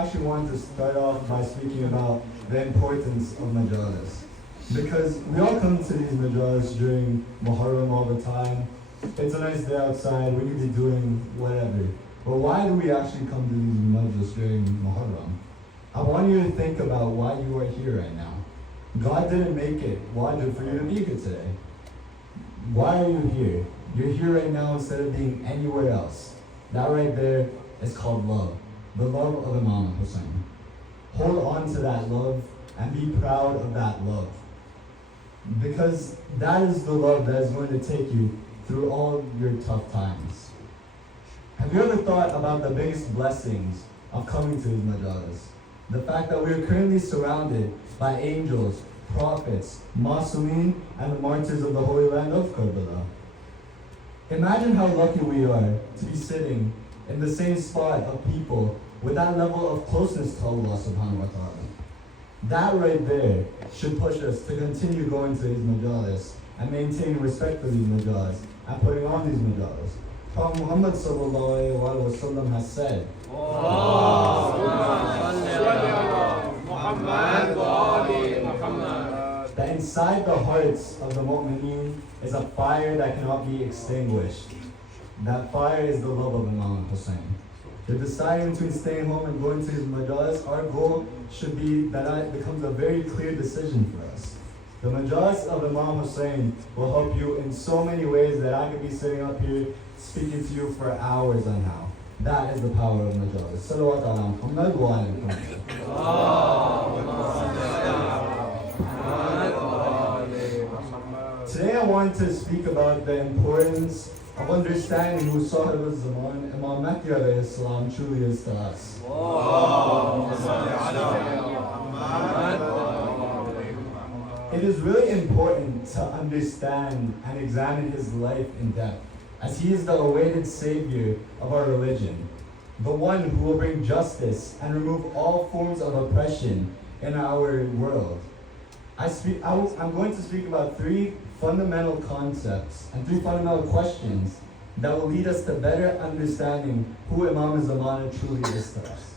actually want to start off by speaking about the importance of majalis. Because we all come to these majalis during Muharram all the time. It's a nice day outside, we could be doing whatever. But why do we actually come to these majalis during Muharram? I want you to think about why you are here right now. God didn't make it wajib for you to be here today. Why are you here? You're here right now instead of being anywhere else. That right there is called love. The love of Imam Hussein. Hold on to that love and be proud of that love. Because that is the love that is going to take you through all your tough times. Have you ever thought about the biggest blessings of coming to these majalis? The fact that we are currently surrounded by angels, prophets, Masumin, and the martyrs of the Holy Land of Karbala. Imagine how lucky we are to be sitting in the same spot of people with that level of closeness to Allah subhanahu wa ta'ala. That right there should push us to continue going to these majalis and maintaining respect for these majalis and putting on these majalis. Prophet Muhammad sallallahu alaihi wasallam has said, that inside the hearts of the mu'mineen is a fire that cannot be extinguished. That fire is the love of Imam Hussein. If you're deciding between staying home and going to his majalis, our goal should be that it becomes a very clear decision for us. The majalis of Imam Hussein will help you in so many ways that I could be sitting up here speaking to you for hours on how. That is the power of majalis. Salawat ala Muhammad wa ala Muhammad. Today I want to speak about the importance of understanding who Sahib al-Zaman, Imam Mahdi alayhi salam, truly is to us. It is really important to understand and examine his life in depth, as he is the awaited savior of our religion, the one who will bring justice and remove all forms of oppression in our world. I'm going to speak about three fundamental concepts and three fundamental questions that will lead us to better understanding who Imam Zaman truly is to us.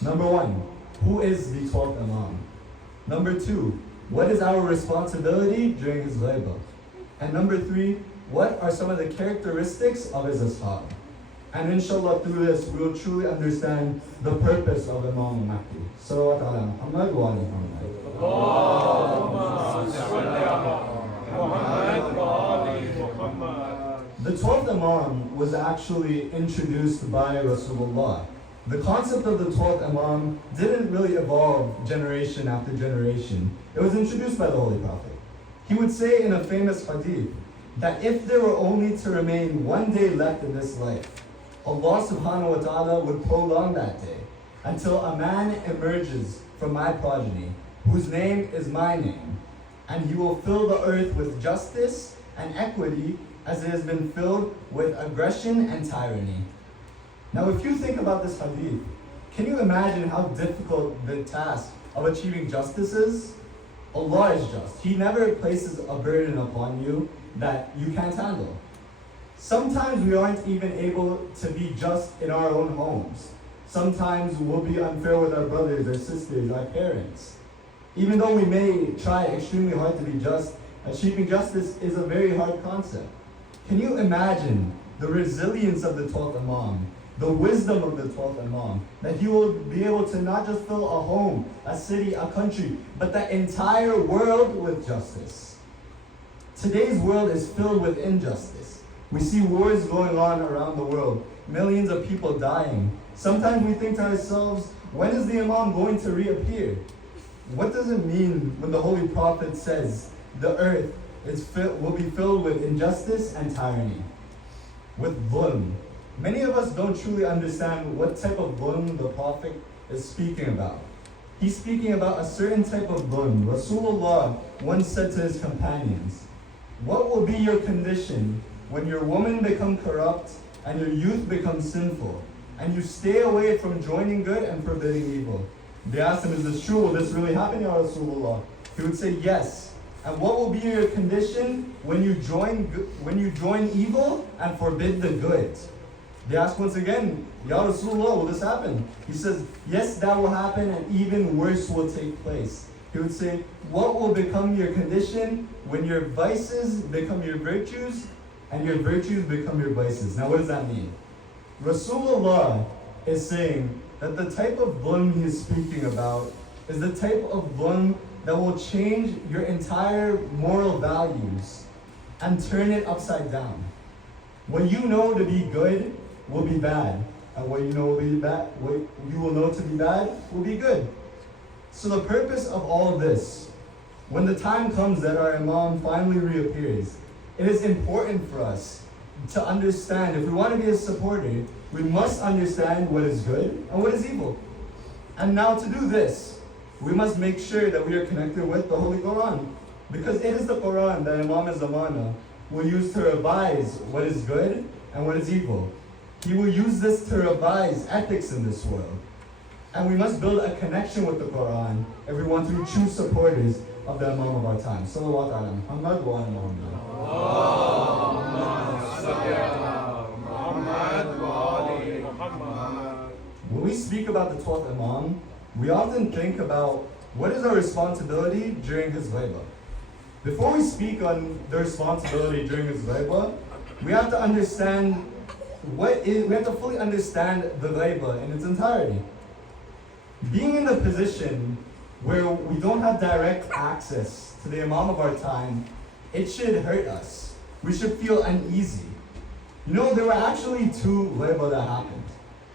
Number one, who is the 12th Imam? Number two, what is our responsibility during his ghaibah? And number three, what are some of the characteristics of his ashab? And inshallah through this, we will truly understand the purpose of Imam Mahdi. Salawat ala Muhammad wa ala Muhammad. The 12th Imam was actually introduced by Rasulullah. The concept of the 12th Imam didn't really evolve generation after generation. It was introduced by the Holy Prophet. He would say in a famous hadith that if there were only to remain one day left in this life, Allah subhanahu wa ta'ala would prolong that day until a man emerges from my progeny, whose name is my name, and he will fill the earth with justice and equity as it has been filled with aggression and tyranny. Now if you think about this hadith, can you imagine how difficult the task of achieving justice is? Allah is just. He never places a burden upon you that you can't handle. Sometimes we aren't even able to be just in our own homes. Sometimes we'll be unfair with our brothers, our sisters, our parents. Even though we may try extremely hard to be just, achieving justice is a very hard concept. Can you imagine the resilience of the 12th Imam, the wisdom of the 12th Imam, that he will be able to not just fill a home, a city, a country, but the entire world with justice? Today's world is filled with injustice. We see wars going on around the world, millions of people dying. Sometimes we think to ourselves, when is the Imam going to reappear? What does it mean when the Holy Prophet says the earth will be filled with injustice and tyranny, with dhulm? Many of us don't truly understand what type of dhulm the Prophet is speaking about. He's speaking about a certain type of dhulm. Rasulullah once said to his companions, what will be your condition when your woman become corrupt and your youth become sinful, and you stay away from joining good and forbidding evil? They asked him, is this true? Will this really happen, Ya Rasulullah? He would say, yes. And what will be your condition when you join evil and forbid the good? They ask once again, Ya Rasulullah, will this happen? He says, yes, that will happen, and even worse will take place. He would say, what will become your condition when your vices become your virtues and your virtues become your vices? Now what does that mean? Rasulullah is saying that the type of dhulm he is speaking about is the type of dhulm that will change your entire moral values and turn it upside down. What you know to be good will be bad, and what you know will be bad, what you will know to be bad will be good. So the purpose of all of this, when the time comes that our Imam finally reappears, it is important for us to understand, if we want to be a supporter, we must understand what is good and what is evil. And now to do this, we must make sure that we are connected with the Holy Quran. Because it is the Quran that Imam Zamana will use to revise what is good and what is evil. He will use this to revise ethics in this world. And we must build a connection with the Quran if we want to be true supporters of the Imam of our time. Salawat ala Muhammad wa ala Muhammad. When we speak about the 12th Imam, we often think about what is our responsibility during his ghaiba. Before we speak on the responsibility during his ghaiba, we have to understand we have to fully understand the ghaiba in its entirety. Being in the position where we don't have direct access to the Imam of our time, it should hurt us. We should feel uneasy. You know, there were actually two ghaiba that happened.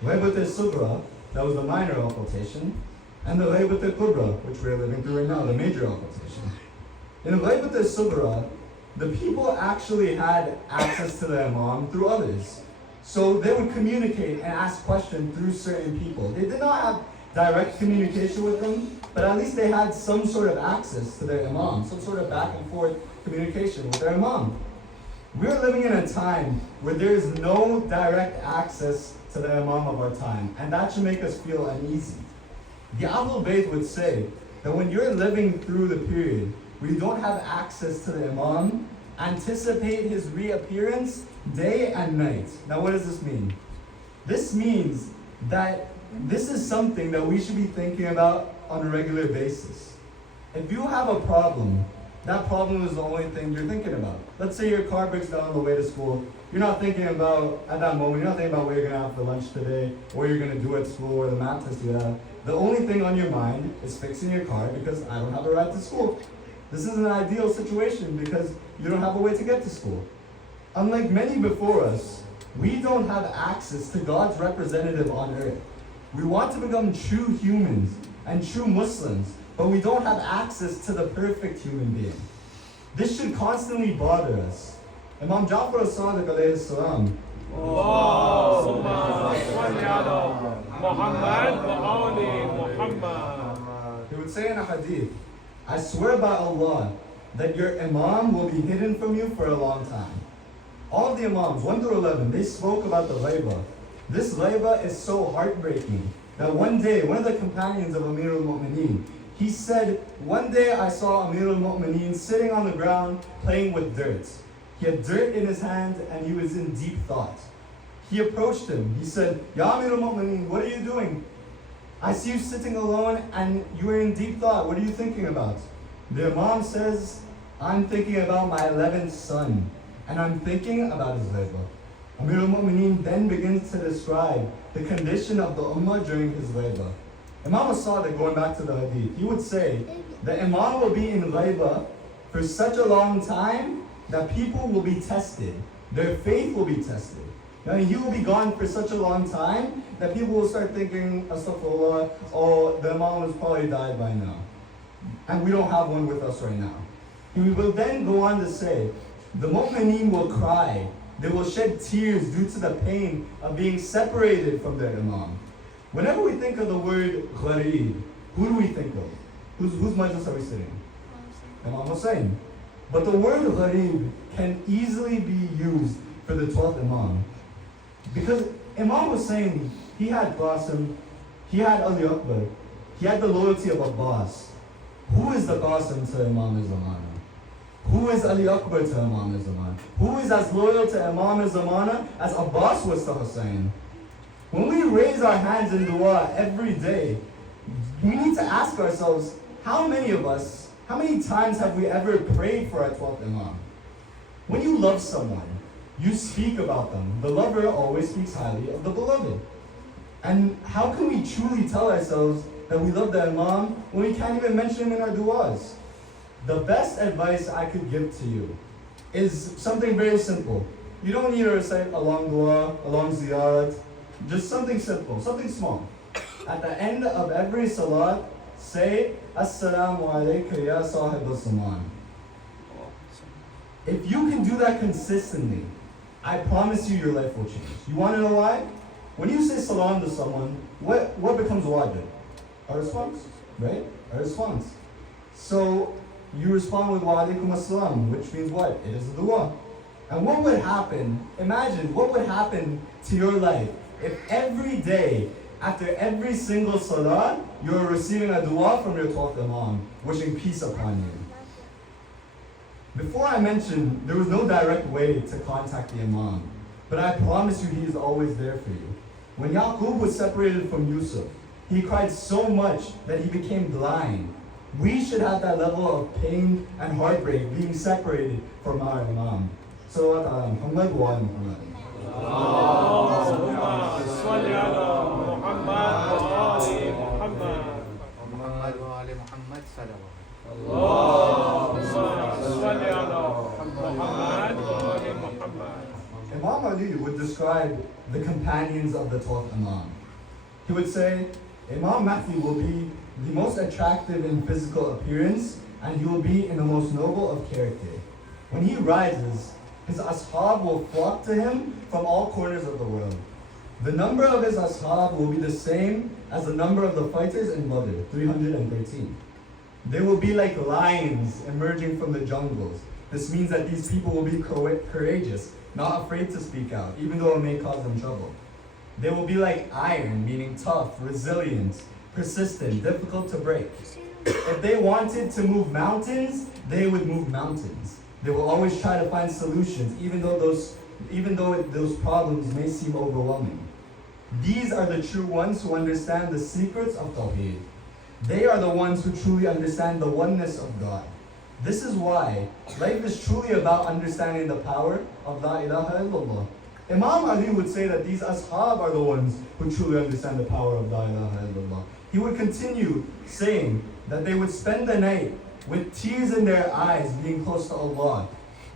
Ghaibat al-Sugra, that was the minor occultation, and the Ghaibat al-Kubra, which we're living through right now, the major occultation. In Ghaibat al-Sugra, the people actually had access to the Imam through others. So they would communicate and ask questions through certain people. They did not have direct communication with them, but at least they had some sort of access to their Imam, some sort of back and forth communication with their Imam. We're living in a time where there is no direct access to the Imam of our time, and that should make us feel uneasy. The Ahlul Bayt would say that when you're living through the period where you don't have access to the Imam, anticipate his reappearance day and night. Now what does this mean? This means that this is something that we should be thinking about on a regular basis. If you have a problem, that problem is the only thing you're thinking about. Let's say your car breaks down on the way to school. You're not thinking about, at that moment, you're not thinking about what you're going to have for lunch today, what you're going to do at school, or the math test you have. The only thing on your mind is fixing your car because I don't have a ride to school. This is an ideal situation because you don't have a way to get to school. Unlike many before us, we don't have access to God's representative on earth. We want to become true humans and true Muslims, but we don't have access to the perfect human being. This should constantly bother us. Imam Ja'far as-Sadiq alayhi salam, he would say in a hadith, I swear by Allah that your Imam will be hidden from you for a long time. All of the Imams, 1 through 11, they spoke about the ghaiba. This ghaiba is so heartbreaking that one day, one of the companions of Amir al-Mu'mineen, he said, one day I saw Amir al-Mu'mineen sitting on the ground playing with dirt. He had dirt in his hand and he was in deep thought. He approached him. He said, Ya Amir al-Mu'mineen, what are you doing? I see you sitting alone and you are in deep thought. What are you thinking about? The Imam says, I'm thinking about my 11th son and I'm thinking about his ghaiba. Amir al-Mu'mineen then begins to describe the condition of the Ummah during his ghaiba. Imam as-Sadiq, going back to the hadith, he would say, the Imam will be in ghaiba for such a long time that people will be tested. Their faith will be tested. And he will be gone for such a long time that people will start thinking, astaghfirullah, oh, the Imam has probably died by now. And we don't have one with us right now. He will then go on to say, the mu'mineen will cry. They will shed tears due to the pain of being separated from their Imam. Whenever we think of the word gharib, who do we think of? Whose majlis are we sitting? Imam Hussein. But the word gharib can easily be used for the 12th Imam. Because Imam Hussein, he had Qasim, he had Ali Akbar, he had the loyalty of Abbas. Who is the Qasim to Imam Zamana? Who is Ali Akbar to Imam al-Zaman? Who is as loyal to Imam al-Zamana as Abbas was to Hussein? When we raise our hands in dua every day, we need to ask ourselves, how many times have we ever prayed for our 12th Imam? When you love someone, you speak about them. The lover always speaks highly of the beloved. And how can we truly tell ourselves that we love the Imam when we can't even mention him in our duas? The best advice I could give to you is something very simple. You don't need to recite a long dua, a long ziyarat. Just something simple, something small. At the end of every salat, say, Assalamu alayka ya sahib al-zaman. If you can do that consistently, I promise you your life will change. You want to know why? When you say salam to someone, what becomes wajib? A response, right? A response. So you respond with wa alaikum assalam, which means what? It is a dua. And what would happen, imagine what would happen to your life if every day, after every single salah, you're receiving a dua from your 12th Imam, wishing peace upon you. Before I mentioned, there was no direct way to contact the Imam, but I promise you he is always there for you. When Yaqub was separated from Yusuf, he cried so much that he became blind. We should have that level of pain and heartbreak being separated from our Imam. Salawat ala Muhammad wa ala Muhammad. Allahumma salli ala Muhammad wa ali Muhammad. Muhammad wa ali Muhammad salawat. Allahumma salli ala Muhammad wa ali Muhammad. Imam Ali would describe the companions of the 12th Imam. He would say, Imam Mahdi will be the most attractive in physical appearance, and he will be in the most noble of character. When he rises, his ashab will flock to him from all corners of the world. The number of his ashab will be the same as the number of the fighters in Badr, 313. They will be like lions emerging from the jungles. This means that these people will be courageous, not afraid to speak out, even though it may cause them trouble. They will be like iron, meaning tough, resilient, persistent, difficult to break. If they wanted to move mountains, they would move mountains. They will always try to find solutions, even though those problems may seem overwhelming. These are the true ones who understand the secrets of Tawheed. They are the ones who truly understand the oneness of God. This is why life is truly about understanding the power of La ilaha illallah. Imam Ali would say that these ashab are the ones who truly understand the power of La ilaha illallah. He would continue saying that they would spend the night with tears in their eyes being close to Allah.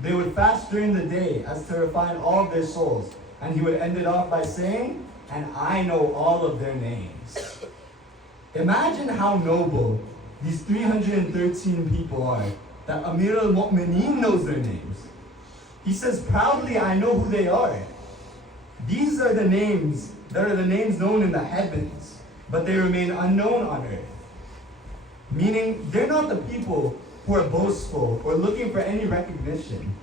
They would fast during the day as to refine all of their souls. And he would end it off by saying, and I know all of their names. Imagine how noble these 313 people are, that Amir al-Mu'mineen knows their names. He says proudly, I know who they are. These are the names that are the names known in the heavens, but they remain unknown on earth. Meaning, they're not the people who are boastful or looking for any recognition.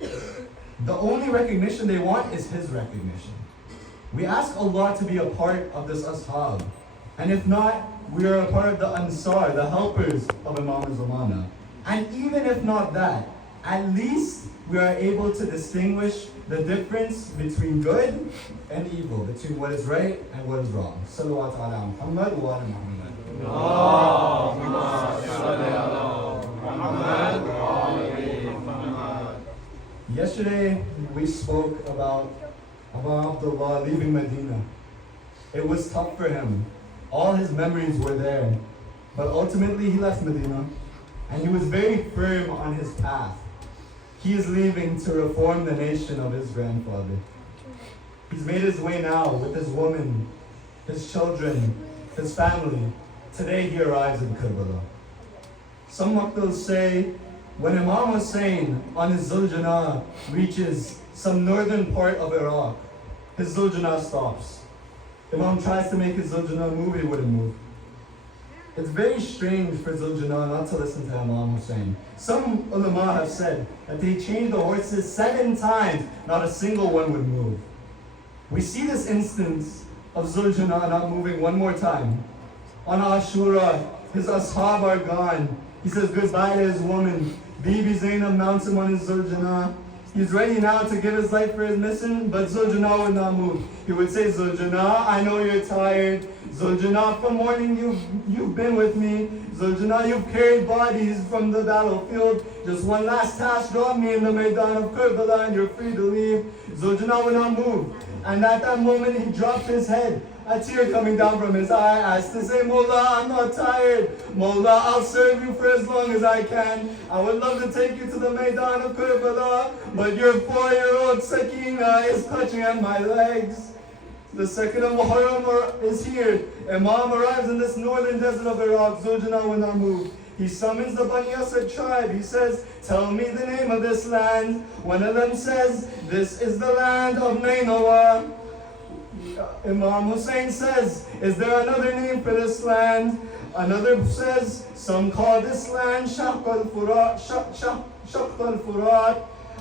The only recognition they want is His recognition. We ask Allah to be a part of this ashab. And if not, we are a part of the Ansar, the helpers of Imam al-Zamana. And even if not that, at least we are able to distinguish the difference between good and evil, between what is right and what is wrong. Salawat ala Muhammad wa ala Muhammad. Allahumma salli ala Muhammad wa ali Muhammad. Yesterday we spoke about Abu Abdullah leaving Medina. It was tough for him. All his memories were there. But ultimately he left Medina, and he was very firm on his path. He is leaving to reform the nation of his grandfather. He's made his way now with his woman, his children, his family. Today he arrives in Karbala. Some Muqtals say, when Imam Hussein on his Zuljanah reaches some northern part of Iraq, his Zuljanah stops. Imam tries to make his Zuljanah move, it wouldn't move. It's very strange for Zuljanah not to listen to Imam Hussein. Some ulama have said that they changed the horses 7 times, not a single one would move. We see this instance of Zuljanah not moving one more time. On Ashura, his ashab are gone, He says goodbye to his woman. Bibi Zainab mounts him on his Zuljana. He's ready now to give his life for his mission, but Zuljana would not move. He would say, Zuljana, I know you're tired. Zuljana, from morning you've been with me. Zuljana, you've carried bodies from the battlefield. Just one last task, drop me in the Maidan of Karbala and you're free to leave. Zuljana would not move. And at that moment he dropped his head. A tear coming down from his eye as to say, Mullah, I'm not tired. Mullah, I'll serve you for as long as I can. I would love to take you to the Maidan of Karbala, but your 4-year-old Sakina is clutching at my legs. The second of Muharram is here. Imam arrives in this northern desert of Iraq. Zuljana will not move. He summons the Bani Asad tribe. He says, tell me the name of this land. One of them says, this is the land of Nainawa. Imam Hussein says, is there another name for this land? Another says, some call this land Shaq al-Furat.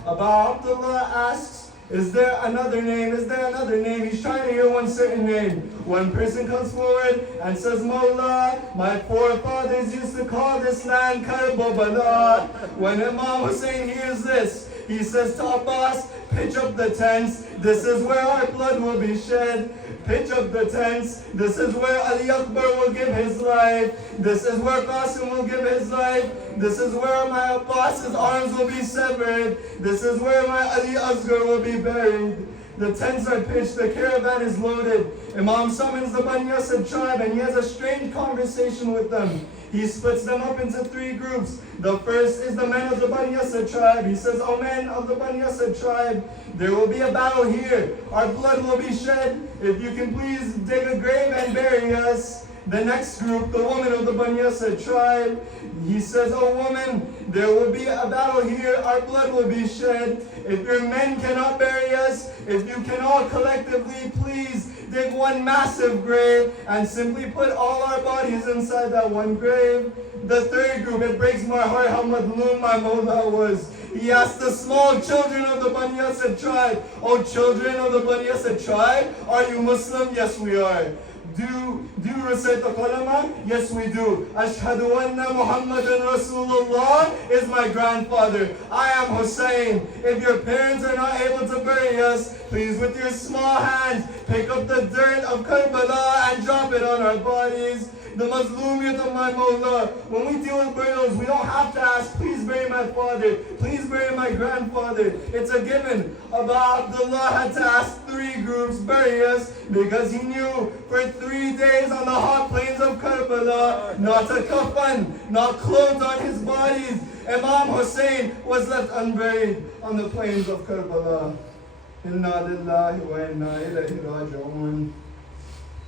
Abba Abdullah asks, is there another name? Is there another name? He's trying to hear one certain name. One person comes forward and says, Mawla, my forefathers used to call this land Karbala. When Imam Hussein hears this, he says to Abbas, pitch up the tents. This is where our blood will be shed. Pitch up the tents. This is where Ali Akbar will give his life. This is where Qasim will give his life. This is where my Abbas's arms will be severed. This is where my Ali Asghar will be buried. The tents are pitched, the caravan is loaded. Imam summons the Bani Asad tribe and he has a strange conversation with them. He splits them up into 3 groups. The first is the men of the Bani Asad tribe. He says, O men of the Bani Asad tribe, there will be a battle here. Our blood will be shed. If you can please dig a grave and bury us. The next group, the woman of the Bani Asad tribe, he says, O woman, there will be a battle here. Our blood will be shed. If your men cannot bury us, if you can all collectively please dig one massive grave and simply put all our bodies inside that one grave. The third group, it breaks my heart how madloom my Mawla was. He asked the small children of the Bani Asad tribe, O children of the Bani Asad tribe, are you Muslim? Yes, we are. Do you recite the kalama? Yes, we do. Ashhadu anna Muhammadan Rasulullah is my grandfather. I am Hussein. If your parents are not able to bury us, please with your small hands, pick up the dirt of Karbala and drop it on our bodies. The Mazlumiyat of my Mawla. When we deal with burials, we don't have to ask, please bury my father, please bury my grandfather. It's a given. Abba Abdullah had to ask 3 groups, bury us, because he knew for 3 days on the hot plains of Karbala, not a kafan, not clothes on his bodies, Imam Hussein was left unburied on the plains of Karbala. Inna lillahi wa inna ilayhi raji'un.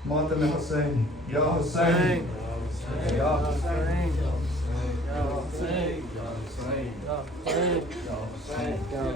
Matam Hussein, Ya Hussein, Ya Hussein, Ya Hussein, Ya Hussein, Ya Hussein, Ya Hussein, Ya Hussein.